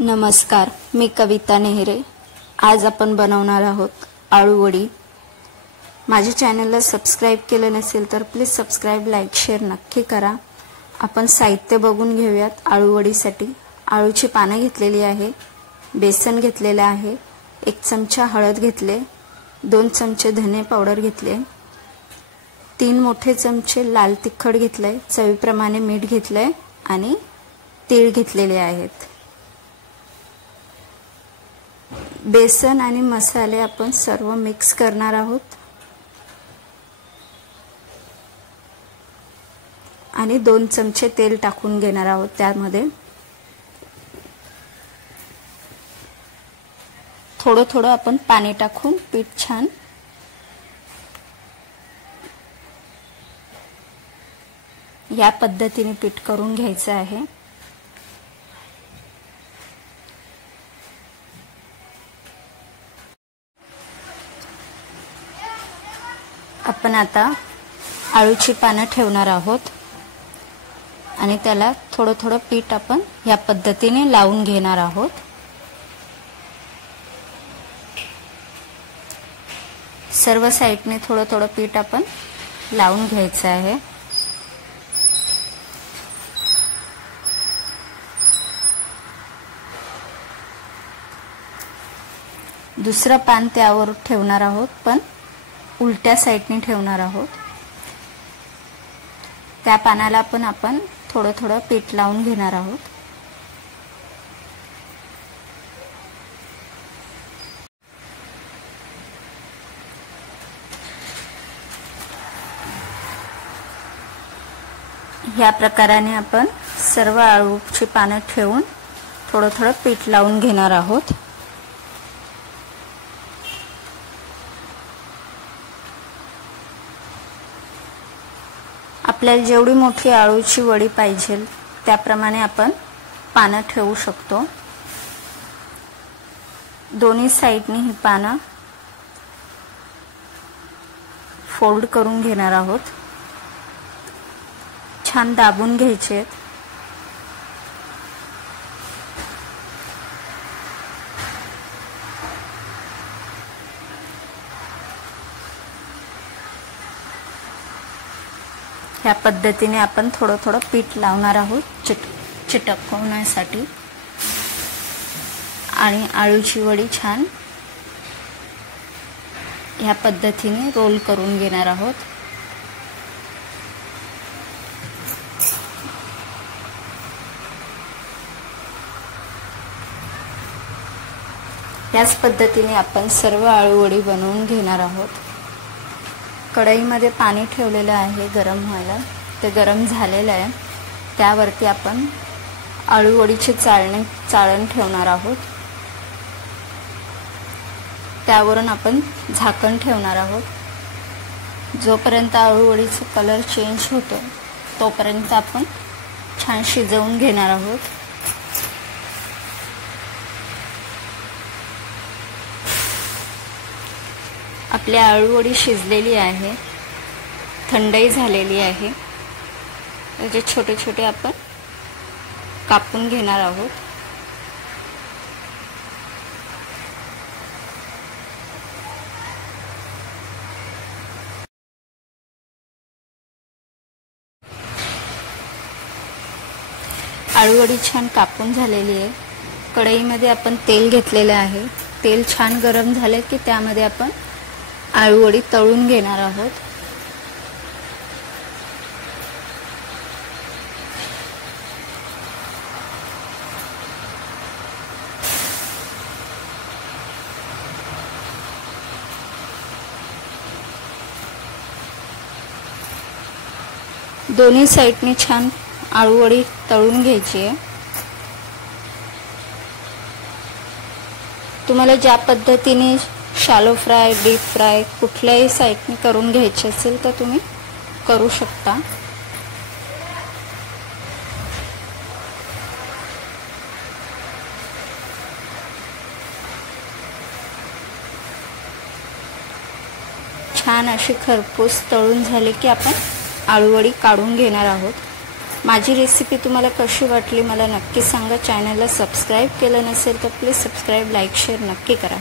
नमस्कार, मी कविता नेहरे। आज आपण बनवणार आहोत आळू वडी। माझ्या चॅनलला सबस्क्राइब केलं नसेल तर प्लीज सबस्क्राइब, लाईक, शेअर नक्की करा। आपण साहित्य बघून घेऊयात। आळू वडीसाठी आळूची पाने घेतलेली आहे, बेसन घेतलेले आहे, 1 चमचा हळद घेतले, 2 चमचे धने पावडर घेतले, 3 मोठे चमचे लाल तिखट घेतले, चवीप्रमाणे मीठ घेतले आणि तीळ घेतलेले आहेत। बेसन आणि मसाले आपण सर्व मिक्स करणार आहोत आणि 2 चमचे तेल टाकून घेणार आहोत। त्यामध्ये थोडं थोडं आपण पाणी टाकून पीठ छान या पद्धतीने पीठ करून घ्यायचं आहे। आपण आता आळूची पाने ठेवणार आहोत आणि त्याला थोडं थोडं पीठ आपण या पद्धतीने लावून घेणार आहोत। सर्व साइडने थोडं थोडं पीठ आपण लावून घ्यायचं आहे। दुसरं पान त्यावर ठेवणार आहोत, पण उलट्या साइडने ठेवणार आहोत। त्या पानाला पण आपण थोडं थोडं पीठ लावून घेणार आहोत। या प्रकाराने आपण सर्व आळूची पाने ठेवून थोडं थोडं पीठ लावून घेणार आहोत। आपल्याला जेवढी मोठी आळूची वडी पाहिजे त्याप्रमाणे आपण पाने ठेवू शकतो। दोन्ही साइडनी ही पाने फोल्ड करून घेणार आहोत। छान दाबून घ्यायचे। या पद्धतीने आपण थोडं थोडं पीठ लावणार आहोत चिटकवण्यासाठी आणि आळूची वडी छान या पद्धतीने रोल करून घेणार आहोत। याच पद्धतीने आपण सर्व आळू वडी बनवून घेणार आहोत। कढईमध्ये पाणी ठेवलेलं आहे गरम व्हायला, ते गरम झालेलं आहे। त्यावरती आपण आळू वडीचे चाळण ठेवणार आहोत। त्यावरून आपण झाकण ठेवणार आहोत। जोपर्यंत आळू वडीचा कलर चेंज होतो तोपर्यंत आपण छान शिजवून घेणार आहोत। आपली आळू वडी शिजलेली आहे, थंडही झालेली आहे। त्याचे छोटे छोटे आपण कापून घेणार आहोत। आळू वडी छान कापून झालेली आहे। कढईमध्ये आपण तेल घेतलेले आहे। तेल छान गरम झाले की त्यामध्ये आपण आळू वडी तळून घेणार आहोत। दोन्ही साइडने छान आळू वडी तळून घ्यायची आहे। तुम्हाला ज्या पद्धतीने शॅलो फ्राय, डीप फ्राय कुठल्याही साइडने करून घ्यायचे असेल तर तुम्ही करू शकता। छान अशी खरपूस तळून झाले की आपण आळू वडी काढून घेणार आहोत। माझी रेसिपी तुम्हाला कशी वाटली मला नक्की सांगा. चॅनलला सबस्क्राईब केलं नसेल तर प्लीज सबस्क्राईब, लाईक, शेअर नक्की करा.